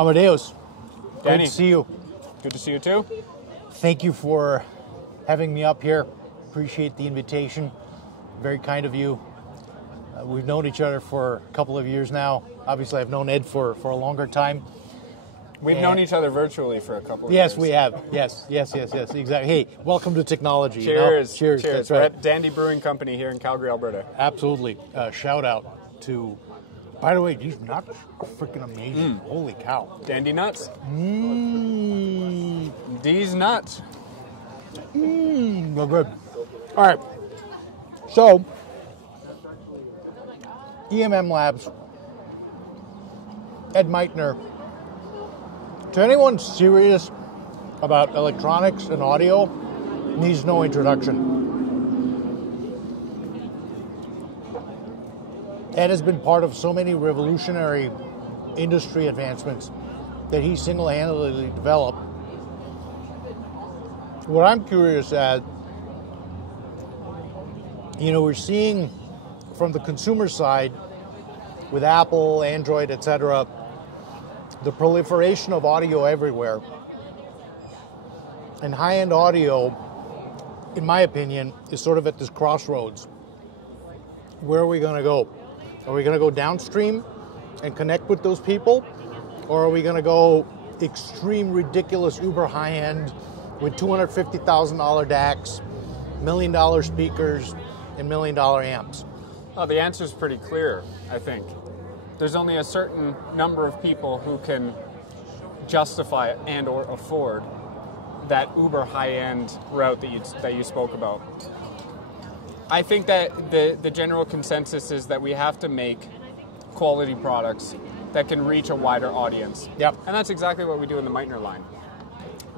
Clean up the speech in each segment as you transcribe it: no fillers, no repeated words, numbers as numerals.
Amadeus, Danny. great to see you. Good to see you too. Thank you for having me up here. Appreciate the invitation. Very kind of you. We've known each other for a couple of years now. Obviously, I've known Ed for a longer time. We've known each other virtually for a couple of years. Yes, we have. Yes, exactly. Hey, welcome to technology. Cheers. Cheers. Cheers. That's We're right. at Dandy Brewing Company here in Calgary, Alberta. Absolutely. Shout out to, by the way, these nuts are freaking amazing. Holy cow. Dandy nuts. Mmm. These nuts. Mmm. They're good. All right. So, EMMlabs, Ed Meitner. To anyone serious about electronics and audio, needs no introduction. Ed has been part of so many revolutionary industry advancements that he single-handedly developed. What I'm curious at, we're seeing from the consumer side with Apple, Android, etc., the proliferation of audio everywhere. And high-end audio, in my opinion, is sort of at this crossroads. Where are we going to go? Are we going to go downstream and connect with those people? Or are we going to go extreme, ridiculous, uber high-end with $250,000 DACs, $1 million speakers, and $1 million amps? Well, the answer is pretty clear, I think. There's only a certain number of people who can justify and or afford that uber high-end route that you spoke about. I think that the general consensus is that we have to make quality products that can reach a wider audience. Yep. And that's exactly what we do in the Meitner line.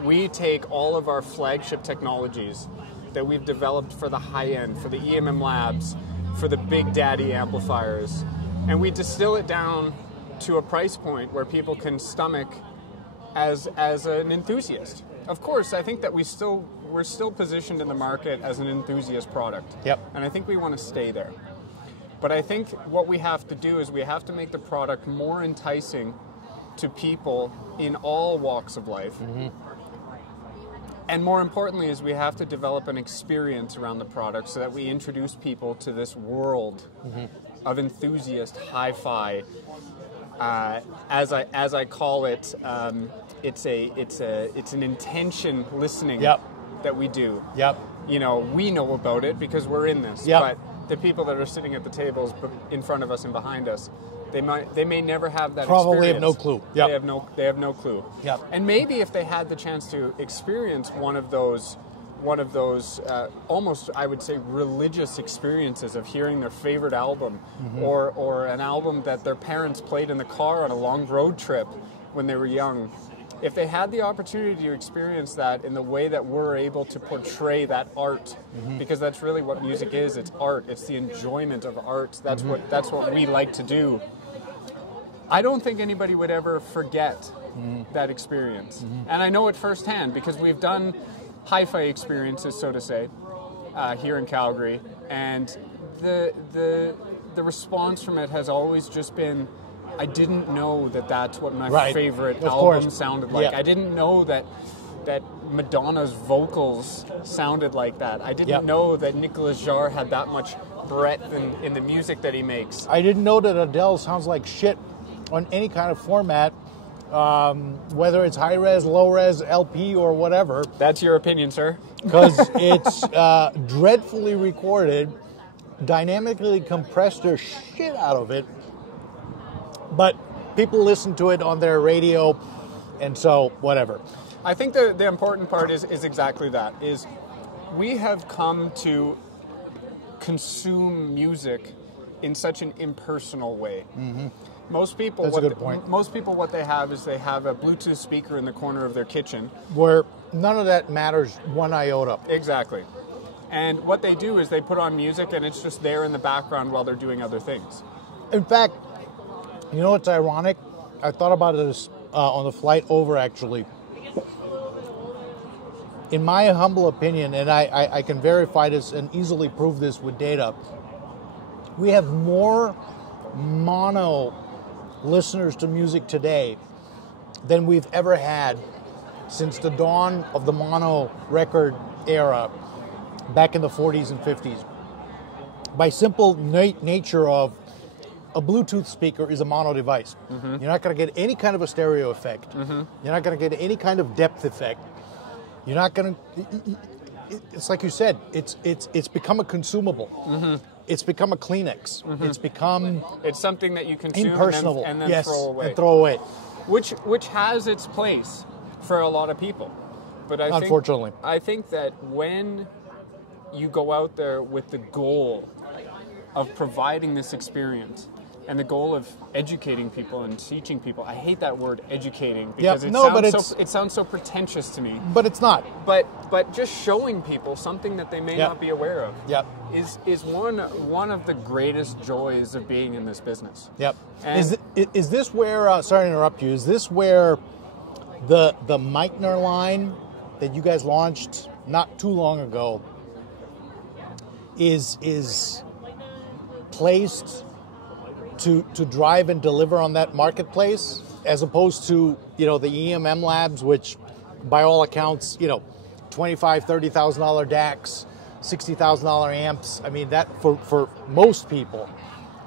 We take all of our flagship technologies that we've developed for the high-end, for the EMMlabs, for the big daddy amplifiers, and we distill it down to a price point where people can stomach as an enthusiast. Of course, I think that we're still positioned in the market as an enthusiast product. Yep. And I think we want to stay there. But I think what we have to do is we have to make the product more enticing to people in all walks of life. Mm-hmm. And more importantly is we have to develop an experience around the product so that we introduce people to this world of enthusiast hi-fi. As I call it, it's an intention listening that we do. Yep. We know about it because we're in this. Yep. But the people that are sitting at the tables in front of us and behind us, they may never have that Probably experience. have no clue. Yep. They have no clue. Yep. And maybe if they had the chance to experience one of those almost, I would say, religious experiences of hearing their favorite album, or an album that their parents played in the car on a long road trip when they were young. If they had the opportunity to experience that in the way that we're able to portray that art, because that's really what music is. It's art. It's the enjoyment of art. That's what we like to do. I don't think anybody would ever forget that experience. And I know it firsthand because we've done HiFi experiences, so to say, here in Calgary, and the response from it has always just been, I didn't know that that's what my favorite album sounded like. Yeah. I didn't know that Madonna's vocals sounded like that. I didn't know that Nicolas Jarre had that much breadth in the music that he makes. I didn't know that Adele sounds like shit on any kind of format, whether it's high-res, low-res, LP, or whatever. That's your opinion, sir. Because it's dreadfully recorded, dynamically compressed their shit out of it, but people listen to it on their radio, and so whatever. I think the important part is exactly that, is we have come to consume music in such an impersonal way. Most people, That's a good point. Most people, what they have is they have a Bluetooth speaker in the corner of their kitchen, where none of that matters one iota. Exactly. And what they do is they put on music, and it's just there in the background while they're doing other things. In fact, you know what's ironic? I thought about this on the flight over, actually. In my humble opinion, and I can verify this and easily prove this with data, we have more mono listeners to music today than we've ever had since the dawn of the mono record era back in the 40s and 50s. By simple nature of a Bluetooth speaker is a mono device. You're not going to get any kind of a stereo effect. You're not going to get any kind of depth effect. You're not going to... It's like you said, it's become a consumable. It's become a Kleenex. It's become... It's something that you consume impersonal. and then Yes, throw away. and throw away. Which has its place for a lot of people. But Unfortunately. I think that when you go out there with the goal of providing this experience and the goal of educating people and teaching people, I hate that word educating because it sounds so pretentious to me. But it's not. But just showing people something that they may not be aware of is one of the greatest joys of being in this business. Yep. And Is this where, sorry to interrupt you, is this where the Meitner line that you guys launched not too long ago is placed to drive and deliver on that marketplace, as opposed to, the EMMlabs, which by all accounts, $25,000, $30,000 DACs, $60,000 amps. I mean, that for most people,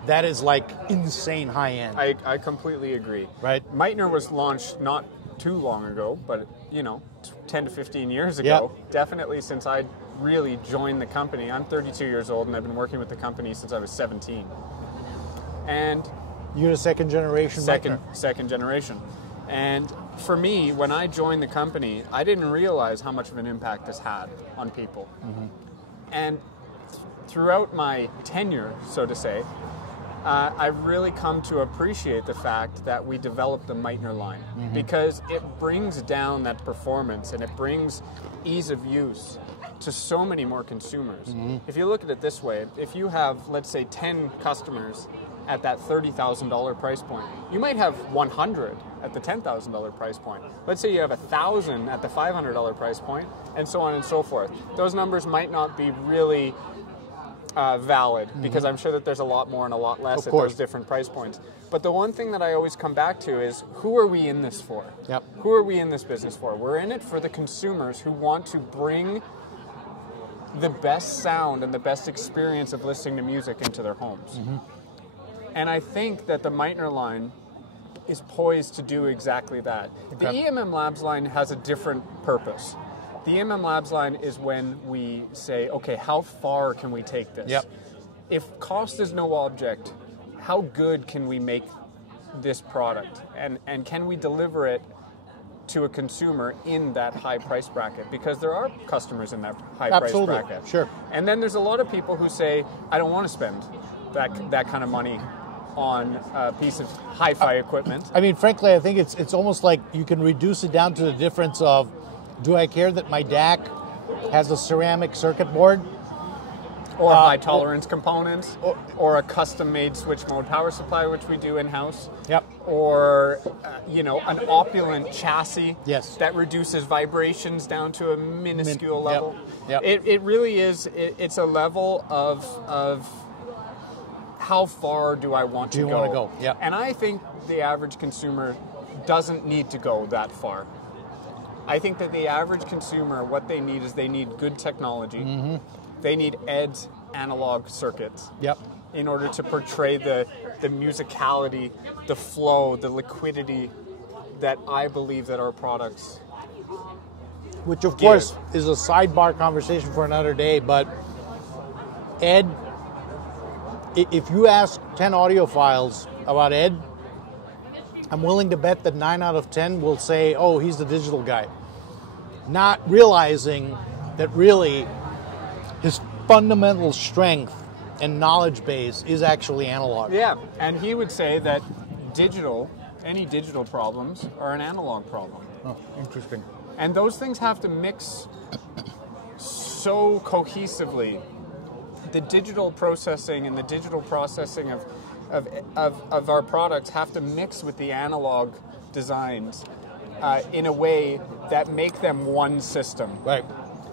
that is like insane high end. I completely agree. Right. Meitner was launched not too long ago, but 10 to 15 years ago. Definitely since I really joined the company. I'm 32 years old and I've been working with the company since I was 17. And you're a second generation. Second generation. And for me, when I joined the company, I didn't realize how much of an impact this had on people. And throughout my tenure, so to say, I've really come to appreciate the fact that we developed the Meitner line because it brings down that performance and it brings ease of use to so many more consumers. If you look at it this way, if you have, let's say, 10 customers at that $30,000 price point, you might have 100 at the $10,000 price point. Let's say you have 1,000 at the $500 price point, and so on and so forth. Those numbers might not be really valid because I'm sure that there's a lot more and a lot less at those different price points. But the one thing that I always come back to is, who are we in this for? Who are we in this business for? We're in it for the consumers who want to bring the best sound and the best experience of listening to music into their homes. And I think that the Meitner line is poised to do exactly that. The EMMlabs line has a different purpose. The EMMlabs line is when we say, okay, how far can we take this? If cost is no object, how good can we make this product? And can we deliver it to a consumer in that high price bracket? Because there are customers in that high price bracket. Sure. And then there's a lot of people who say, I don't want to spend that kind of money on a piece of hi-fi equipment. I mean, frankly, I think it's almost like you can reduce it down to the difference of, do I care that my DAC has a ceramic circuit board? Or high tolerance components, or a custom-made switch mode power supply, which we do in-house. Or an opulent chassis that reduces vibrations down to a minuscule level. It really is. It's a level of how far do I want to go? And I think the average consumer doesn't need to go that far. I think that the average consumer, what they need is they need good technology. They need ED's analog circuits in order to portray the musicality, the flow, the liquidity that I believe that our products Which, of course, is a sidebar conversation for another day, but Ed, if you ask 10 audiophiles about Ed, I'm willing to bet that 9 out of 10 will say, oh, he's the digital guy. Not realizing that really his fundamental strength and knowledge base is actually analog. Yeah, and he would say that any digital problems are an analog problem. Oh, interesting. And those things have to mix so cohesively. The digital processing and the digital processing of our products have to mix with the analog designs in a way that make them one system. Right.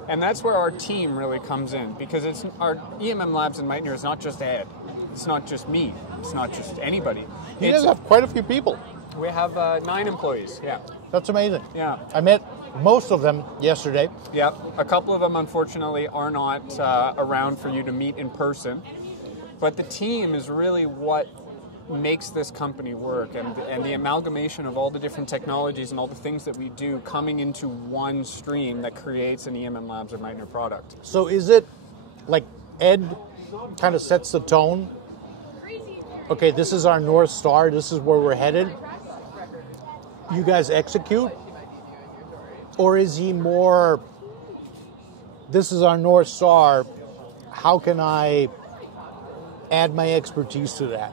And that's where our team really comes in, because it's our EMMlabs and Meitner is not just Ed. It's not just me. It's not just anybody. He does have quite a few people. We have 9 employees, yeah. That's amazing. Yeah. I met most of them yesterday. Yep. A couple of them, unfortunately, are not around for you to meet in person. But the team is really what makes this company work, and the amalgamation of all the different technologies and all the things that we do coming into one stream that creates an EMMlabs or Meitner product. So is it like Ed kind of sets the tone? Okay, this is our North Star. This is where we're headed. You guys execute? Or is he more, this is our North Star, how can I add my expertise to that?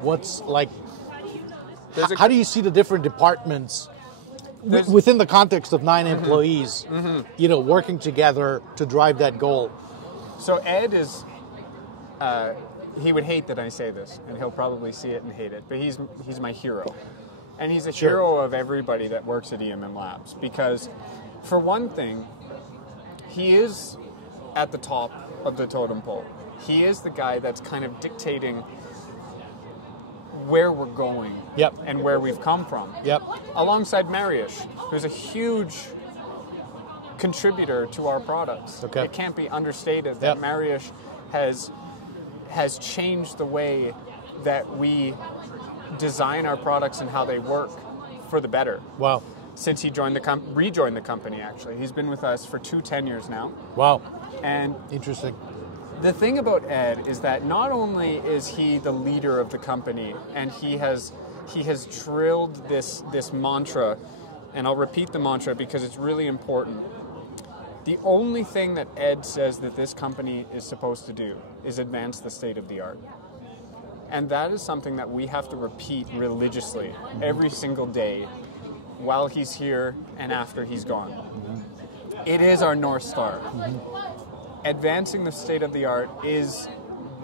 What's like, how do you see the different departments within the context of 9 employees, you know, working together to drive that goal? So Ed is, he would hate that I say this, and he'll probably see it and hate it, but he's my hero. And he's a hero of everybody that works at EMMlabs, because for one thing, he is at the top of the totem pole. He is the guy that's kind of dictating where we're going and where we've come from. Alongside Mariusz, who's a huge contributor to our products. It can't be understated that Mariusz has changed the way that we design our products and how they work for the better. Wow. Since he rejoined the company, actually. He's been with us for 2 tenures now. Wow. And interesting. The thing about Ed is that not only is he the leader of the company, and he has drilled this mantra, and I'll repeat the mantra because it's really important. The only thing that Ed says that this company is supposed to do is advance the state of the art. And that is something that we have to repeat religiously every single day while he's here and after he's gone. It is our North Star. Advancing the state of the art is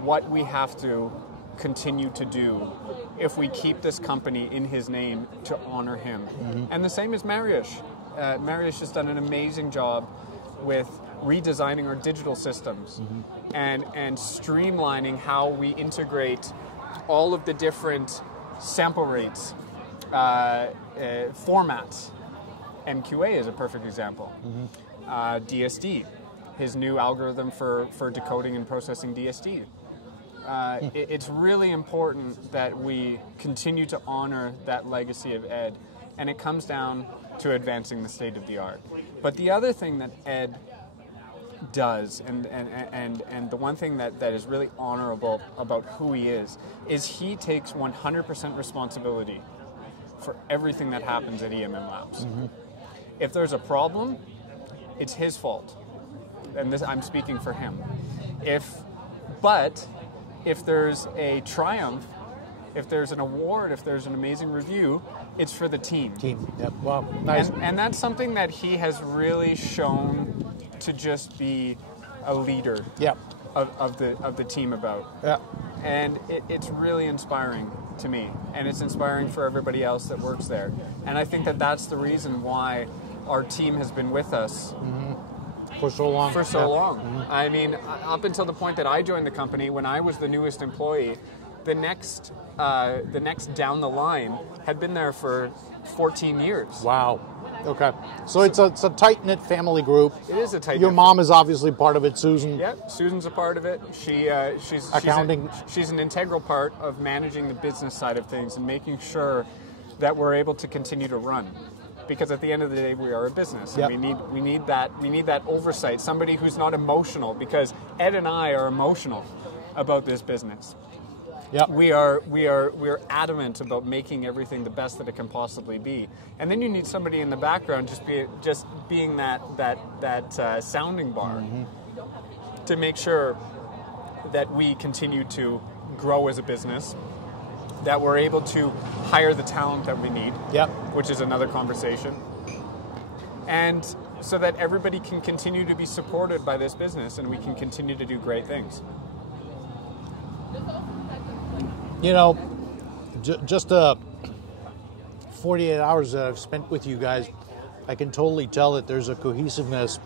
what we have to continue to do if we keep this company in his name to honor him. And the same as Mariusz. Mariusz has done an amazing job with redesigning our digital systems and streamlining how we integrate all of the different sample rates, formats. MQA is a perfect example. DSD, his new algorithm for decoding and processing DSD. It's really important that we continue to honor that legacy of Ed, and it comes down to advancing the state of the art. But the other thing that Ed does, and the one thing that is really honorable about who he is he takes 100% responsibility for everything that happens at EMMlabs. If there's a problem, it's his fault. And this, I'm speaking for him. But if there's a triumph, if there's an award, if there's an amazing review, it's for the team. Wow, nice. And that's something that he has really shown to just be a leader of the team about. And it's really inspiring to me, and it's inspiring for everybody else that works there. And I think that that's the reason why our team has been with us for so long. I mean, up until the point that I joined the company, when I was the newest employee, the next down the line had been there for 14 years. Wow. Okay. So it's a tight-knit family group. It is a tight-knit. Your mom is obviously part of it, Susan. Yep, Susan's a part of it. She's accounting. She's an integral part of managing the business side of things and making sure that we're able to continue to run. Because at the end of the day, we are a business, and we need that oversight. Somebody who's not emotional, because Ed and I are emotional about this business. We are adamant about making everything the best that it can possibly be, and then you need somebody in the background just being that sounding bar to make sure that we continue to grow as a business, that we're able to hire the talent that we need, which is another conversation, and so that everybody can continue to be supported by this business and we can continue to do great things. You know, just 48 hours that I've spent with you guys, I can totally tell that there's a cohesiveness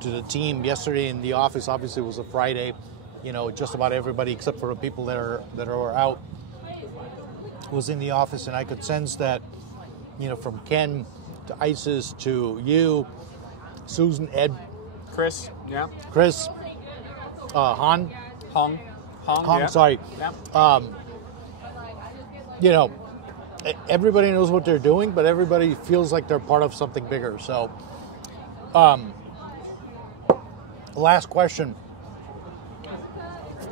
to the team. Yesterday in the office, obviously it was a Friday, you know, just about everybody except for the people that are out was in the office, and I could sense that you know, from Ken to Isis to you, Susan, Ed, Chris, yeah. Chris, Han, yeah. sorry. Yeah. You know, everybody knows what they're doing, but everybody feels like they're part of something bigger. So, last question.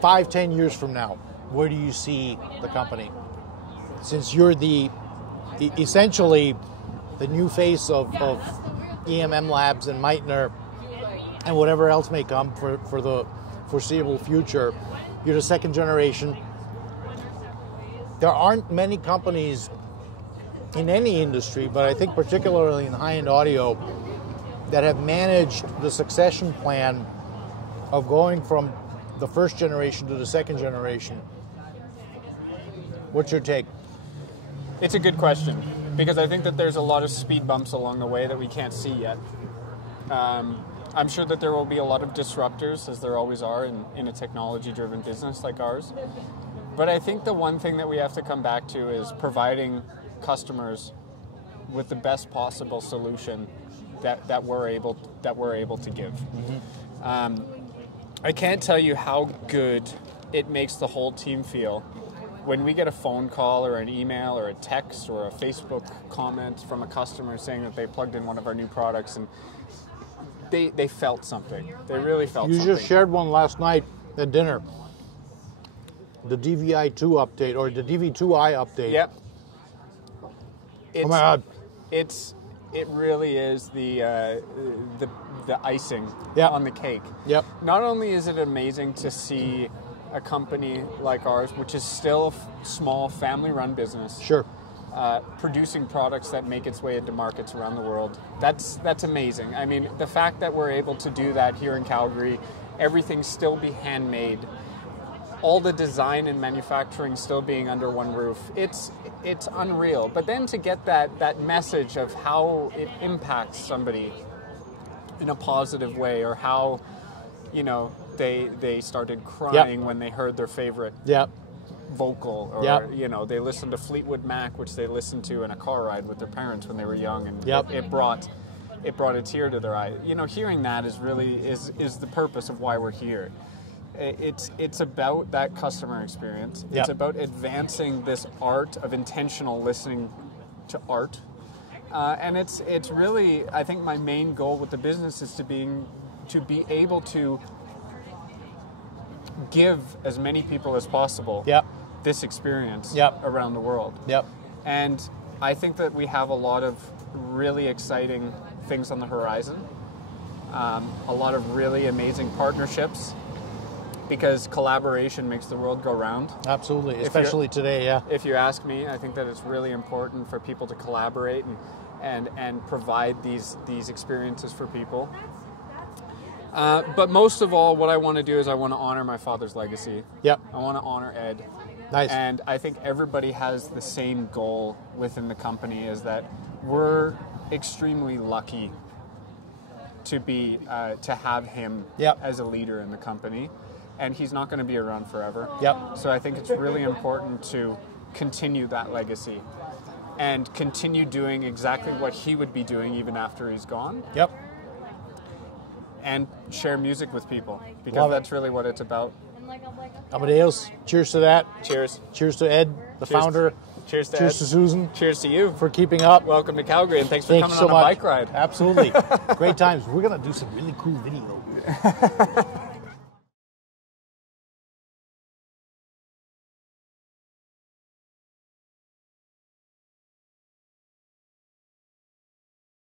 5-10 years from now, where do you see the company? Since you're essentially the new face of EMMlabs and Meitner and whatever else may come for the foreseeable future, you're the second generation. There aren't many companies in any industry, but I think particularly in high-end audio, that have managed the succession plan of going from the first generation to the second generation. What's your take? It's a good question, because I think that there's a lot of speed bumps along the way that we can't see yet. I'm sure that there will be a lot of disruptors, as there always are in a technology-driven business like ours. But I think the one thing that we have to come back to is providing customers with the best possible solution that we're able to give. Mm-hmm. I can't tell you how good it makes the whole team feel when we get a phone call or an email or a text or a Facebook comment from a customer saying that they plugged in one of our new products and they felt something. They really felt something. You just shared one last night at dinner. The DVI2 update, or the DV2i update. Yep. Oh my God. It really is the icing on the cake. Yep. Not only is it amazing to see a company like ours, which is still a small family-run business, sure, producing products that make its way into markets around the world. That's amazing. I mean, the fact that we're able to do that here in Calgary, everything still be handmade, all the design and manufacturing still being under one roof, it's unreal. But then to get that message of how it impacts somebody in a positive way, or how, you know, they started crying when they heard their favorite vocal, or you know, they listened to Fleetwood Mac, which they listened to in a car ride with their parents when they were young, and it brought a tear to their eye. You know, hearing that is really is the purpose of why we're here. It's about that customer experience. It's about advancing this art of intentional listening to art, and it's really, I think my main goal with the business is to be able to give as many people as possible this experience around the world. And I think that we have a lot of really exciting things on the horizon, a lot of really amazing partnerships, because collaboration makes the world go round. Absolutely, especially today, If you ask me, I think that it's really important for people to collaborate and provide these experiences for people. But most of all, what I want to do is I want to honor my father's legacy. I want to honor Ed. Nice. And I think everybody has the same goal within the company, is that we're extremely lucky to have him as a leader in the company. And he's not going to be around forever. So I think it's really important to continue that legacy and continue doing exactly what he would be doing even after he's gone. And share music with people, because that's really what it's about. Amadeus, cheers to that. Cheers. Cheers to Ed, the founder. Cheers to Ed. Cheers to Susan. Cheers to you. For keeping up. Welcome to Calgary, and thanks for coming so on a much. bike ride. Absolutely. Great times. We're going to do some really cool video.